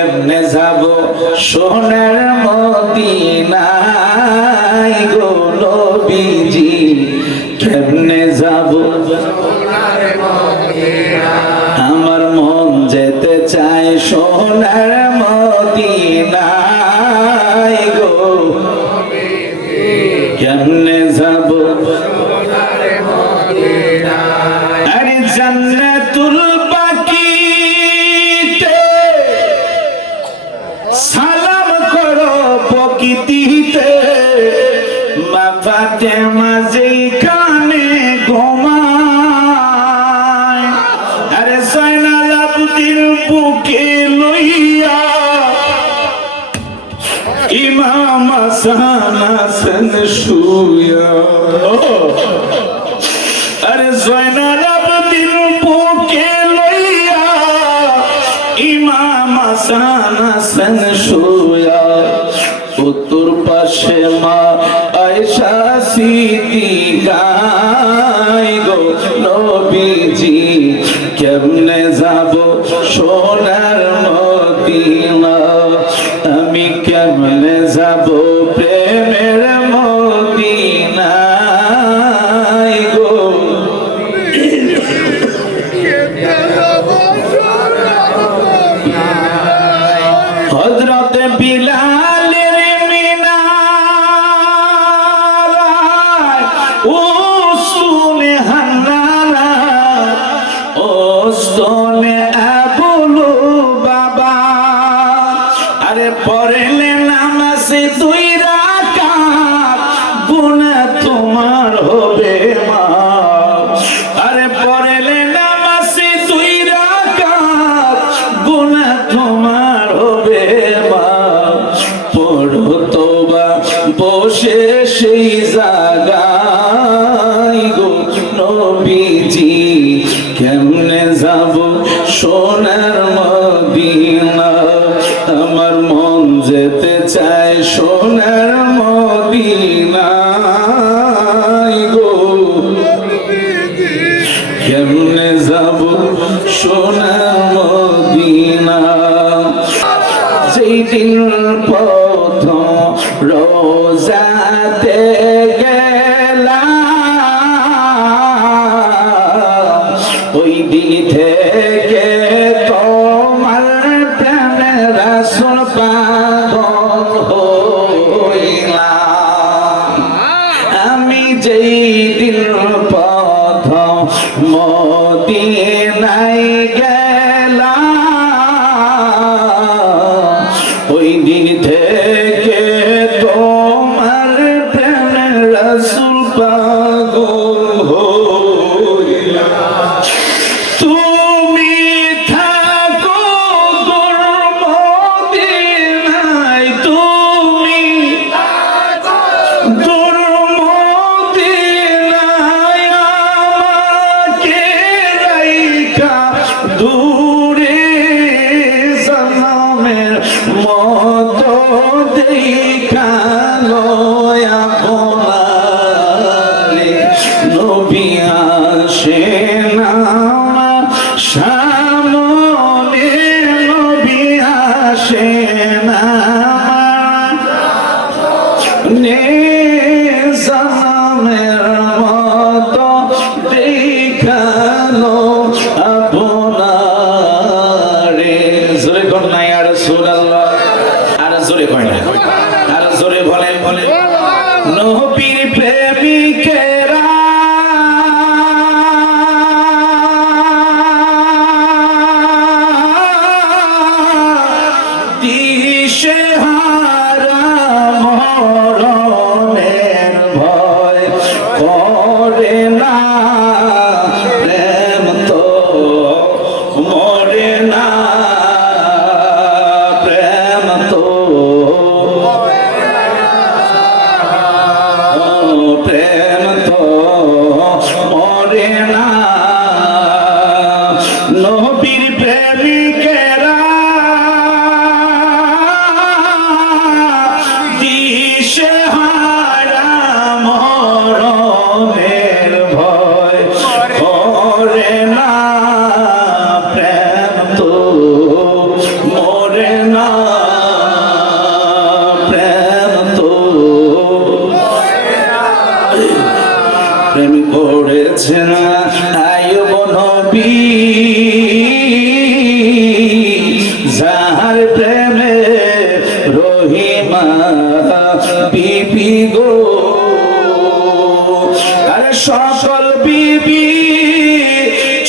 কেমনে যাব সোনার মদিনা। হাসান হাসান শুয়া। আরে জয়নাল আবদিন বুকে লইয়া, ইমাম হাসান হাসান শুয়া। উত্তর পাশে মা আয়েশা সিদ্দিকা। বসে সেই জাগাই গো নবীজি। কেমনে যাব সোনার মদিনা? আমার মন যেতে চায় সোনার মদিনা গো। কেমনে যাব সোনার মদিনা? সেই দিন Yeah.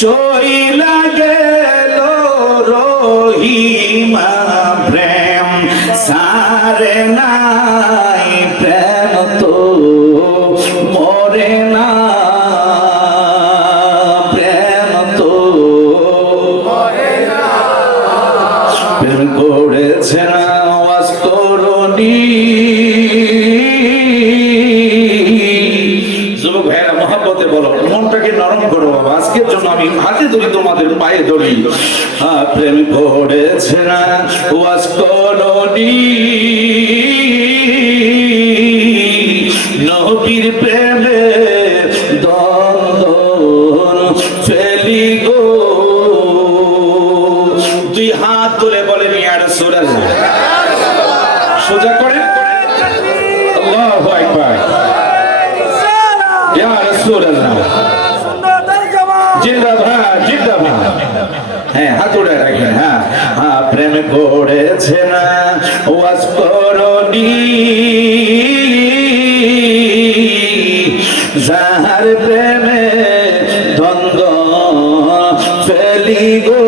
চইলা গেল রহিমা প্রেম সারে না যদি তোমাদের পায়ে ধরি হ্যাঁ প্রেম করেছে না। নবীর প্রেমে জ্ঞান করেছে না ওয়াজ করনি। যাহার প্রেমে দ্বন্দ্ব ফেলি গো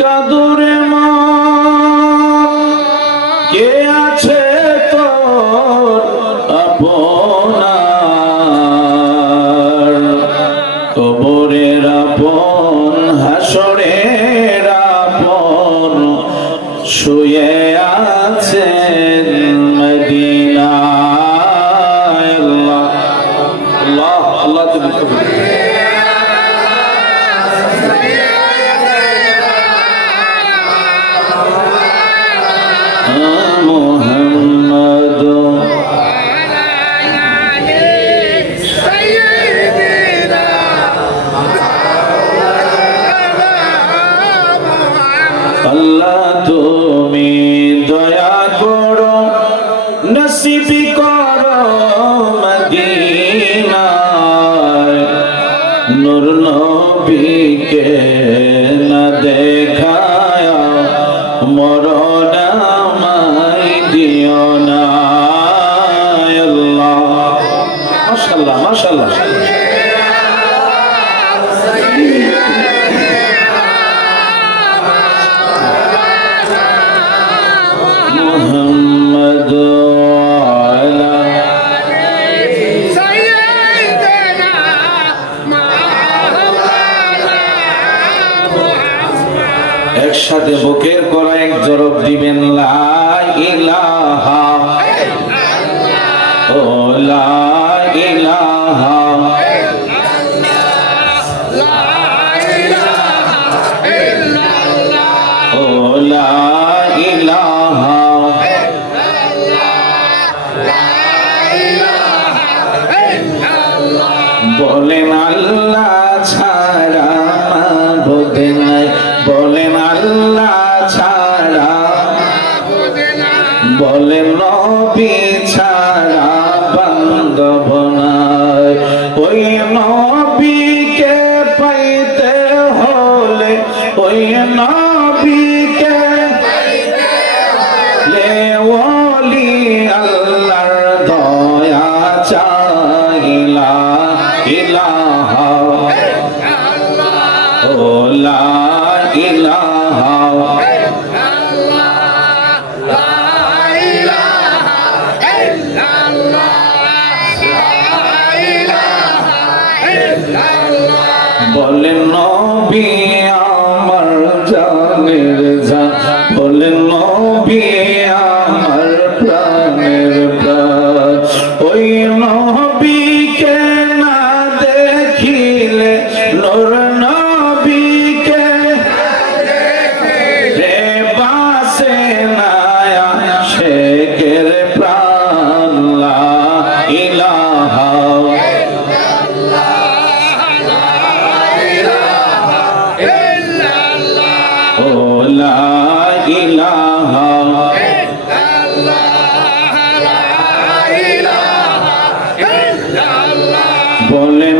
কাদুরে সাথে বুকের করা এক জরব দিবেন লা ইলা বলেন নবী আমার জানের বলেন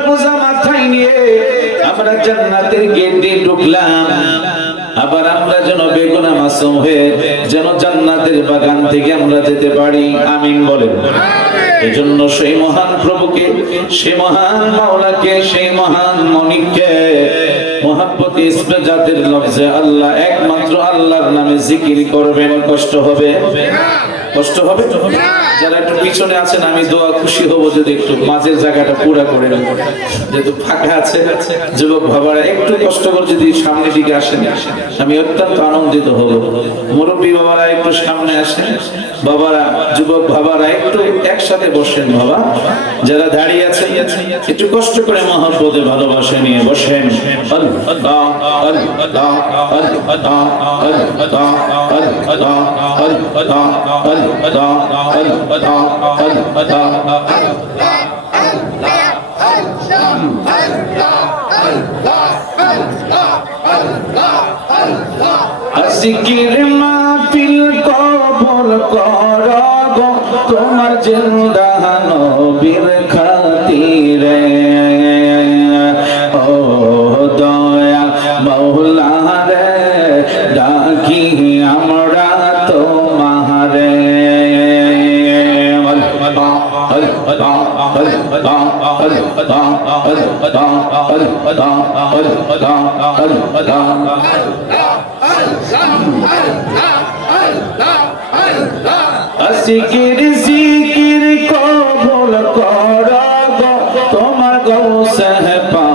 আমরা জান্নাতের গেট দিয়ে ঢুকলাম। আবার আমরা যেন বেগুনা মাসুম হয়ে যেন জান্নাতের বাগান থেকে আমরা যেতে পারি। আমিন বলেন। এজন্য সেই মহান প্রভুকে, সেই মহান মাওলাকে, সেই মহান মনিককে মহাব্বতে ইসমে জাতের লফজে আল্লাহ একমাত্র আল্লাহর নামে জিকির করবেন, কষ্ট হবে। কষ্ট হবে যারা একটু পিছনে আছেন আমি দোয়া খুশি হব যদি একটু মাঝের জায়গাটা পুরা করে নেব যেহেতু ফাঁকা আছে যুবক বাবারা একটু কষ্ট করে যদি সামনে দিকে আসেন আমি অত্যন্ত আনন্দিত হব মুরব্বী বাবারা একটু সামনে আসেন বাবারা যুবক বাবারা একটু একসাথে বসেন বাবা যারা দাঁড়িয়ে আছে একটু কষ্ট করে মহাপদে ভালোবাসে নিয়ে বসেন আল্লাহ জিকির মাহফিল কবল কর গো তোমার জিন্দা নবীর খাতিরে। সিকির সিকির কবল কর তোমার গৌ সাহেবা।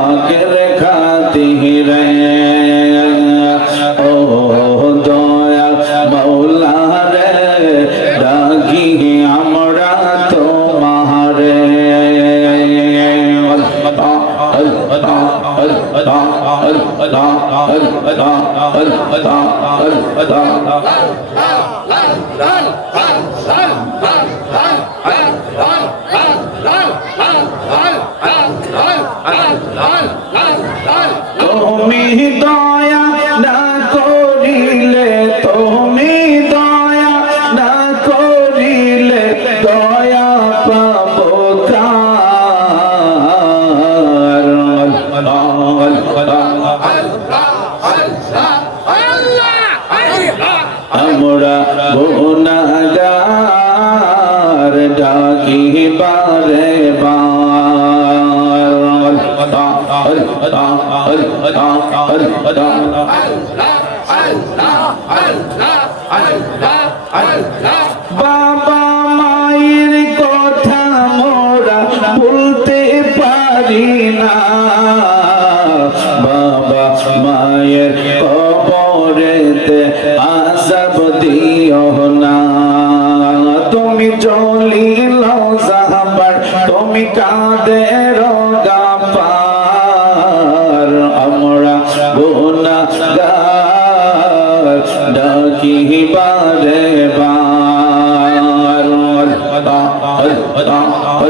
তুমি দয়া না করিলে তুমি বাবা মায়ের কথা মোরা বলতে পারি না। বাবা মায়ের الله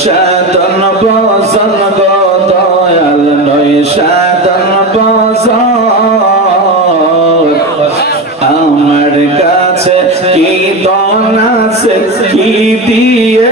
শয়তান পছন্দ দয়াল নয় শয়তান পছন্দ। আমার কাছে কি দিয়ে